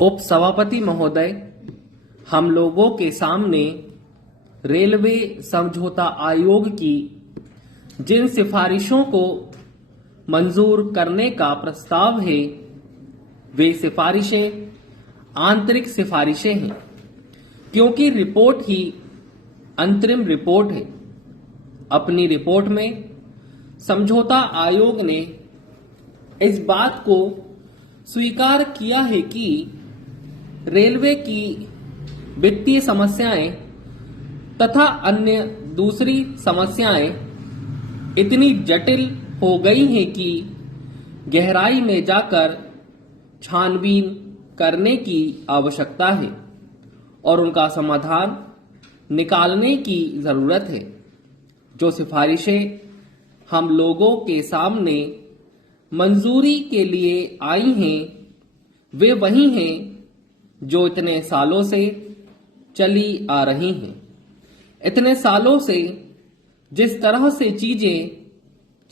उपसभापति महोदय, हम लोगों के सामने रेलवे समझौता आयोग की जिन सिफारिशों को मंजूर करने का प्रस्ताव है, वे सिफारिशें आंतरिक सिफारिशें हैं, क्योंकि रिपोर्ट ही अंतरिम रिपोर्ट है। अपनी रिपोर्ट में समझौता आयोग ने इस बात को स्वीकार किया है कि रेलवे की वित्तीय समस्याएं तथा अन्य दूसरी समस्याएं इतनी जटिल हो गई हैं कि गहराई में जाकर छानबीन करने की आवश्यकता है और उनका समाधान निकालने की जरूरत है। जो सिफारिशें हम लोगों के सामने मंजूरी के लिए आई हैं, वे वही हैं जो इतने सालों से चली आ रही हैं। इतने सालों से जिस तरह से चीजें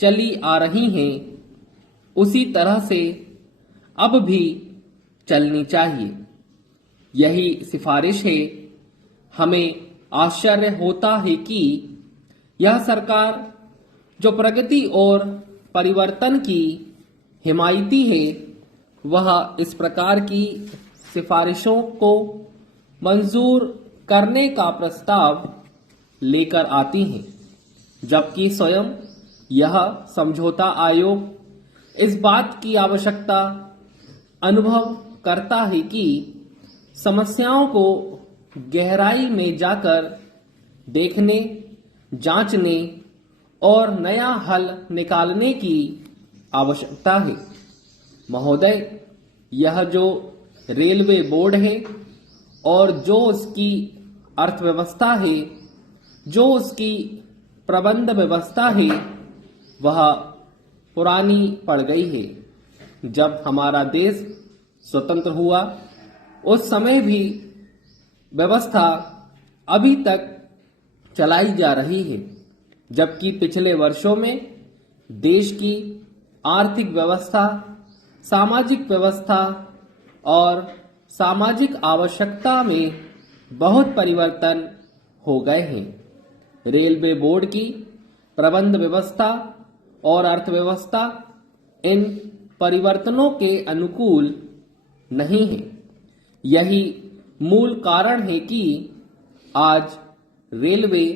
चली आ रही हैं, उसी तरह से अब भी चलनी चाहिए। यही सिफारिश है। हमें आश्चर्य होता है कि यह सरकार जो प्रगति और परिवर्तन की हिमायती है, वह इस प्रकार की सिफारिशों को मंजूर करने का प्रस्ताव लेकर आती है, जबकि स्वयं यह समझौता आयोग इस बात की आवश्यकता अनुभव करता है कि समस्याओं को गहराई में जाकर देखने, जांचने और नया हल निकालने की आवश्यकता है। महोदय, यह जो रेलवे बोर्ड है और जो उसकी अर्थव्यवस्था है, जो उसकी प्रबंध व्यवस्था है, वह पुरानी पड़ गई है। जब हमारा देश स्वतंत्र हुआ, उस समय भी व्यवस्था अभी तक चलाई जा रही है, जबकि पिछले वर्षों में देश की आर्थिक व्यवस्था, सामाजिक व्यवस्था और सामाजिक आवश्यकता में बहुत परिवर्तन हो गए हैं। रेलवे बोर्ड की प्रबंध व्यवस्था और अर्थव्यवस्था इन परिवर्तनों के अनुकूल नहीं है। यही मूल कारण है कि आज रेलवे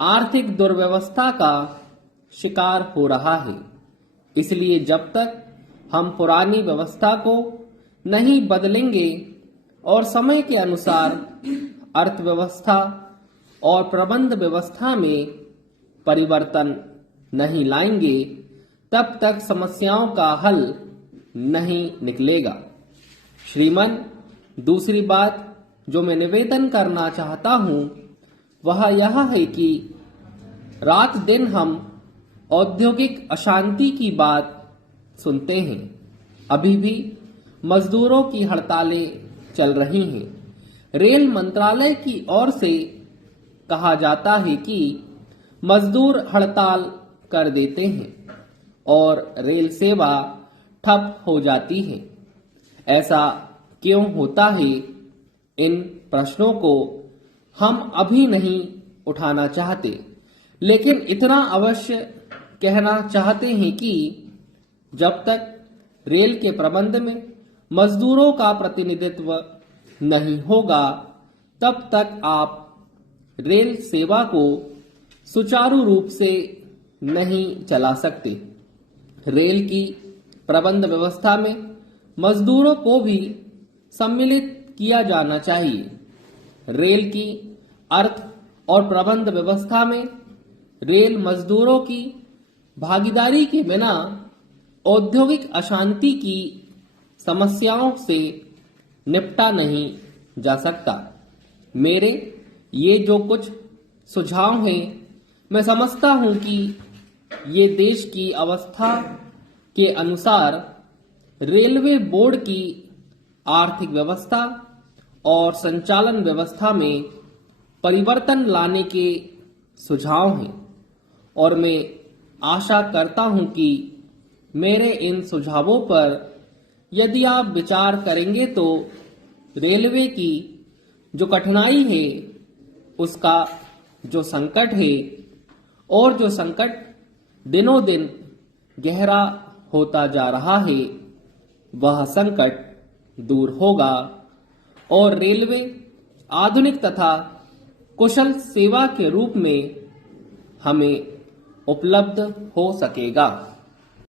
आर्थिक दुर्व्यवस्था का शिकार हो रहा है। इसलिए जब तक हम पुरानी व्यवस्था को नहीं बदलेंगे और समय के अनुसार अर्थव्यवस्था और प्रबंध व्यवस्था में परिवर्तन नहीं लाएंगे, तब तक समस्याओं का हल नहीं निकलेगा। श्रीमान, दूसरी बात जो मैं निवेदन करना चाहता हूं, वह यह है कि रात दिन हम औद्योगिक अशांति की बात सुनते हैं। अभी भी मजदूरों की हड़तालें चल रही हैं। रेल मंत्रालय की ओर से कहा जाता है कि मजदूर हड़ताल कर देते हैं और रेल सेवा ठप हो जाती है। ऐसा क्यों होता है? इन प्रश्नों को हम अभी नहीं उठाना चाहते, लेकिन इतना अवश्य कहना चाहते हैं कि जब तक रेल के प्रबंध में मजदूरों का प्रतिनिधित्व नहीं होगा, तब तक आप रेल सेवा को सुचारू रूप से नहीं चला सकते। रेल की प्रबंध व्यवस्था में मजदूरों को भी सम्मिलित किया जाना चाहिए। रेल की अर्थ और प्रबंध व्यवस्था में रेल मजदूरों की भागीदारी के बिना औद्योगिक अशांति की समस्याओं से निपटा नहीं जा सकता। मेरे ये जो कुछ सुझाव हैं, मैं समझता हूं कि ये देश की अवस्था के अनुसार रेलवे बोर्ड की आर्थिक व्यवस्था और संचालन व्यवस्था में परिवर्तन लाने के सुझाव हैं और मैं आशा करता हूं कि मेरे इन सुझावों पर यदि आप विचार करेंगे तो रेलवे की जो कठिनाई है, उसका जो संकट है और जो संकट दिनों दिन गहरा होता जा रहा है, वह संकट दूर होगा और रेलवे आधुनिक तथा कुशल सेवा के रूप में हमें उपलब्ध हो सकेगा।